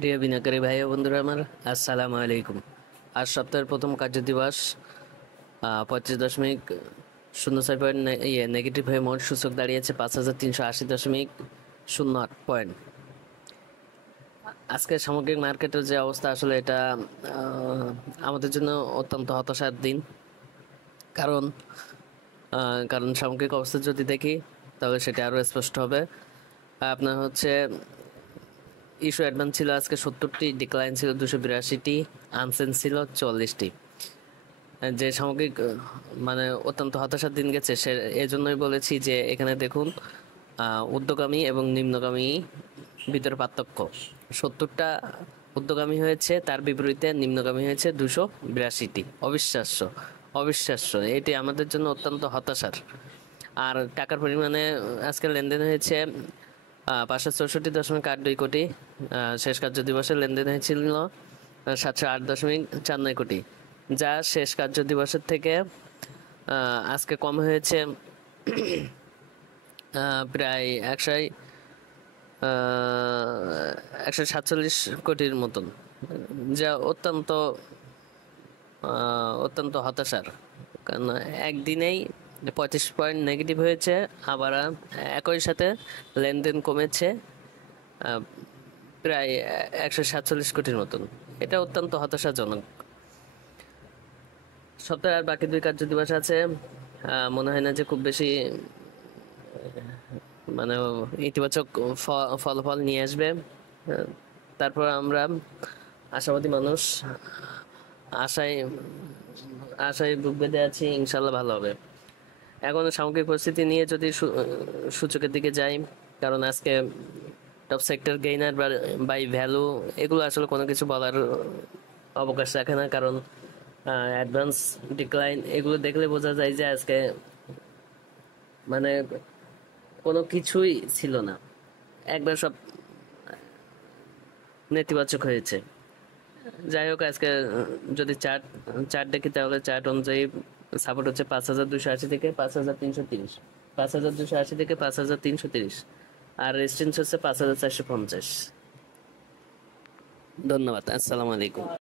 প্রিয় বিনিয়োগকারী ভাই ও বন্ধুরা আমার, আসসালামু আলাইকুম। আজ সপ্তাহের প্রথম কার্যদিবস। 35.06 পয়েন্ট নেগেটিভ হয়ে মোট সূচক দাঁড়িয়েছে 5380.08 পয়েন্ট। আজকে সামগ্রিক মার্কেটের যে অবস্থা, আসলে এটা আমাদের জন্য অত্যন্ত হতাশার দিন। কারণ কারণ সামগ্রিক অবস্থা যদি দেখি তাহলে সেটা আরও স্পষ্ট হবে। আপনার হচ্ছে ইস্যু অ্যাডভান্স ছিল আজকে 70টি, ডিক্লাইন ছিল 282টি, আনসেন্স ছিল 44টি। যে সামগ্রিক মানে অত্যন্ত হতাশার দিন গেছে, সে এজন্যই বলেছি যে এখানে দেখুন ঊর্ধ্বগামী এবং নিম্নগামী ভিতরে পার্থক্য। 70টা ঊর্ধ্বগামী হয়েছে, তার বিপরীতে নিম্নগামী হয়েছে 282টি। অবিশ্বাস্য, অবিশ্বাস্য। এটি আমাদের জন্য অত্যন্ত হতাশার। আর টাকার পরিমাণে আজকে লেনদেন হয়েছে 564.82 কোটি। শেষ কার্য দিবসের লেনদেন হয়েছিল 708.49 কোটি, যা শেষ কার্য দিবসের থেকে আজকে কম হয়েছে প্রায় 147 কোটির মতন, যা অত্যন্ত অত্যন্ত হতাশার। কারণ একদিনেই 35 পয়েন্ট নেগেটিভ হয়েছে, আবার একই সাথে লেনদেন কমেছে প্রায় 147 কোটির মতন। এটা অত্যন্ত হতাশাজনক। সপ্তাহে আর বাকি 2 কার্য দিবস আছে। মনে হয় না যে খুব বেশি মানে ইতিবাচক ফলাফল নিয়ে আসবে। তারপর আমরা আশাবাদী মানুষ, আশায় আশায় বুক বেঁধে আছি, ইনশাল্লাহ ভালো হবে। এখন সামগ্রিক পরিস্থিতি নিয়ে যদি সূচকের দিকে যাই, কারণ আজকে top sector gainer by value এগুলো আসলে কোনো কিছু বলার অবকাশ রাখে না। কারণ অ্যাডভান্স, ডিক্লাইন এগুলো দেখলে বোঝা যায় যে আজকে মানে কোনো কিছুই ছিল না, একবার সব নেতিবাচক হয়েছে। যাই হোক, আজকে যদি চার্ট চার্ট দেখি তাহলে চার্ট অনুযায়ী সাপোর্ট হচ্ছে 5280 থেকে 5330, 5280 থেকে 5330, আর রেজিস্ট্যান্স হচ্ছে 5450। ধন্যবাদ, আসসালামু আলাইকুম।